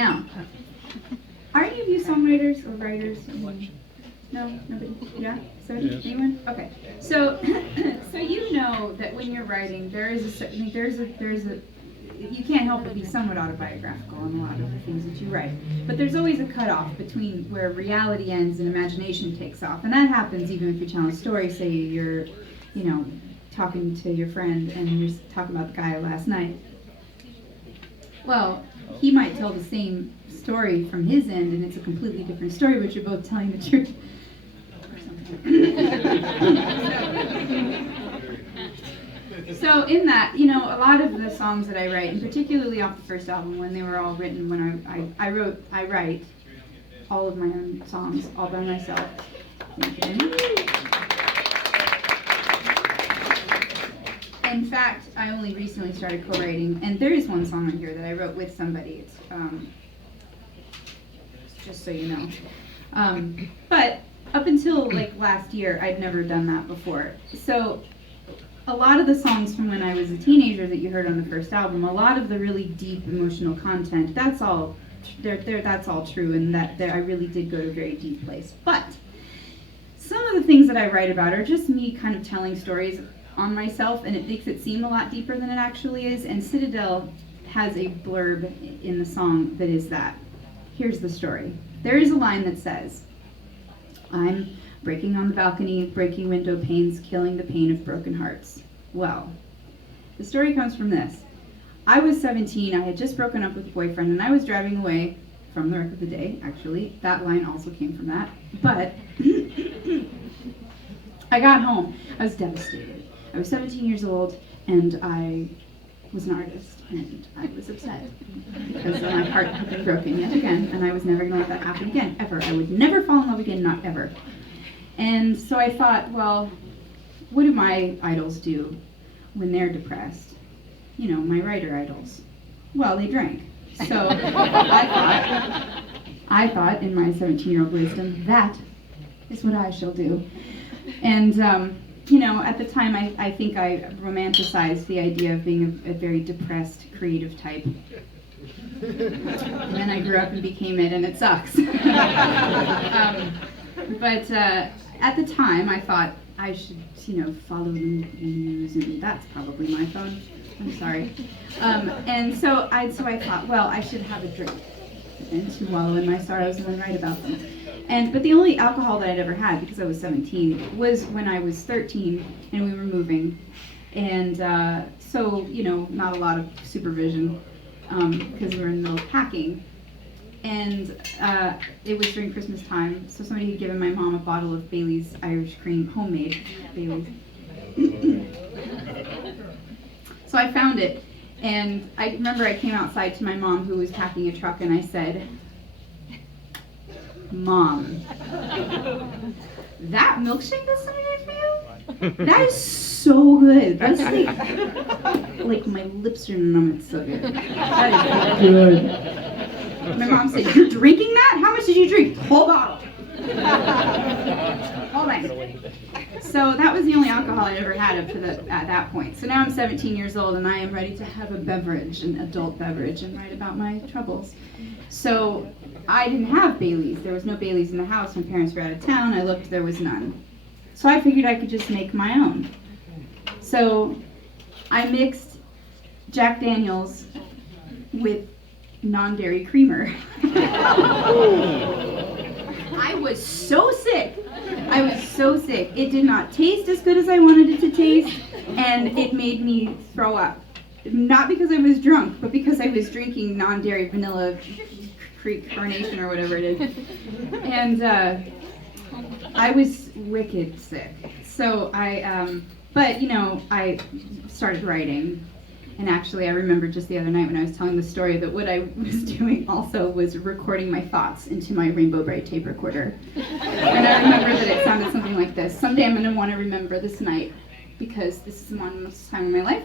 Now, are any of you songwriters or writers? No, nobody. Yeah, so Yes. anyone? Okay. So, so you know that when you're writing, there is a certain, there's a. You can't help but be somewhat autobiographical in a lot of the things that you write. But there's always a cutoff between where reality ends and imagination takes off, and that happens even if you're telling a story. Say you're, talking to your friend and you're talking about the guy last night. Well, he might tell the same story from his end, and it's a completely different story, but you're both telling the truth. So in that, a lot of the songs that I write, and particularly off the first album, when they were all written, when I write all of my own songs all by myself. Thank you. In fact, I only recently started co-writing, and there is one song on here that I wrote with somebody. It's just so you know. But up until last year, I'd never done that before. So a lot of the songs from when I was a teenager that you heard on the first album, a lot of the really deep emotional content, that's all true, and that I really did go to a very deep place. But some of the things that I write about are just me kind of telling stories on myself, and it makes it seem a lot deeper than it actually is. And Citadel has a blurb in the song that is that. Here's the story. There is a line that says, "I'm breaking on the balcony, breaking window panes, killing the pain of broken hearts." Well, the story comes from this. I was 17, I had just broken up with a boyfriend, and I was driving away from the wreck of the day, actually. That line also came from that. But I got home. I was devastated. I was 17 years old, and I was an artist, and I was upset because my heart had been broken yet again, and I was never going to let that happen again, ever. I would never fall in love again, not ever. And so I thought, well, what do my idols do when they're depressed? My writer idols. Well, they drank. So I thought in my 17-year-old wisdom, that is what I shall do. And, at the time, I think I romanticized the idea of being a very depressed, creative type. And then I grew up and became it, and it sucks. But at the time, I thought I should, follow the news, and that's probably my phone. I'm sorry. And so I thought, well, I should have a drink and to wallow in my sorrows and then write about them. But the only alcohol that I'd ever had, because I was 17, was when I was 13 and we were moving. And so, not a lot of supervision because we were in the middle of packing. And it was during Christmas time, so somebody had given my mom a bottle of Bailey's Irish Cream, homemade Bailey's. So I found it, and I remember I came outside to my mom, who was packing a truck, and I said, "Mom, that milkshake that somebody made for you? That is so good. That's like my lips are numb. It's so good. That is good." My mom said, "You're drinking that? How much did you drink?" "The whole bottle." All right. So that was the only alcohol I'd ever had at that point. So now I'm 17 years old, and I am ready to have a beverage, an adult beverage, and write about my troubles. So I didn't have Bailey's. There was no Bailey's in the house. My parents were out of town. I looked, there was none. So I figured I could just make my own. So I mixed Jack Daniels with non-dairy creamer. I was so sick. It did not taste as good as I wanted it to taste, and it made me throw up. Not because I was drunk, but because I was drinking non-dairy vanilla carnation or whatever it is. And I was wicked sick. So I started writing. And actually, I remember just the other night when I was telling the story that what I was doing also was recording my thoughts into my Rainbow Bright tape recorder. And I remember that it sounded something like this. Someday I'm going to want to remember this night, because this is the most time in my life